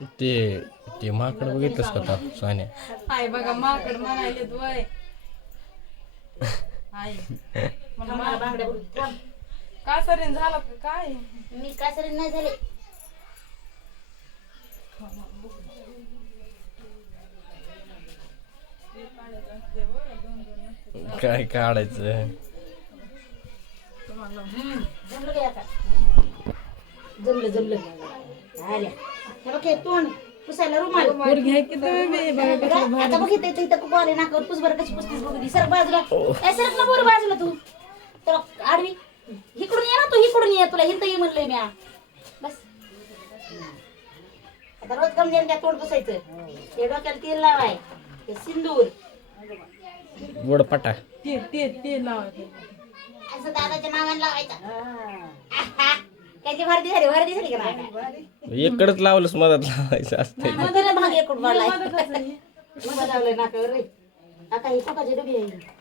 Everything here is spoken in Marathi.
ते ते माकड बघितलंस का आता सोन्या? हाय बघा माकड म्हणायले वय हाय मला बांगड्या बोलू थांब. का सरीन झाला का काय मी कासरी नाही झाले. काय काढायचं? जमलं का आता? जमलं आल्या हे बघ हे तोंड पुसायला रुमाल पोरगी आहे की तुम्ही बी बघा कसं भारी. आता बघितलं इथं इथं खूप आले नाकावर पुस बरं कशी पुसतीस बघू दे. सरक बाजूला काय सरक ना बरं बाजूला तू तर आडवी इकडून ये ना तू इकडून ये तुला हिंत ये म्हणलंय म्या बस आता रोज गमजेन त्या तोंड पुसायचं हे डोक्याला तेल लावाय हे सिंदूर वडपाटा. ते लावा असं दादाच्या नावाने लावायचं त्याची भरती झाली का नाही इकडच लावलंस मदत लावायचं असते. मधाला भाग एकूण वाढलाय लावलंय नाकावर रे आता ही कोकाची डबी आहे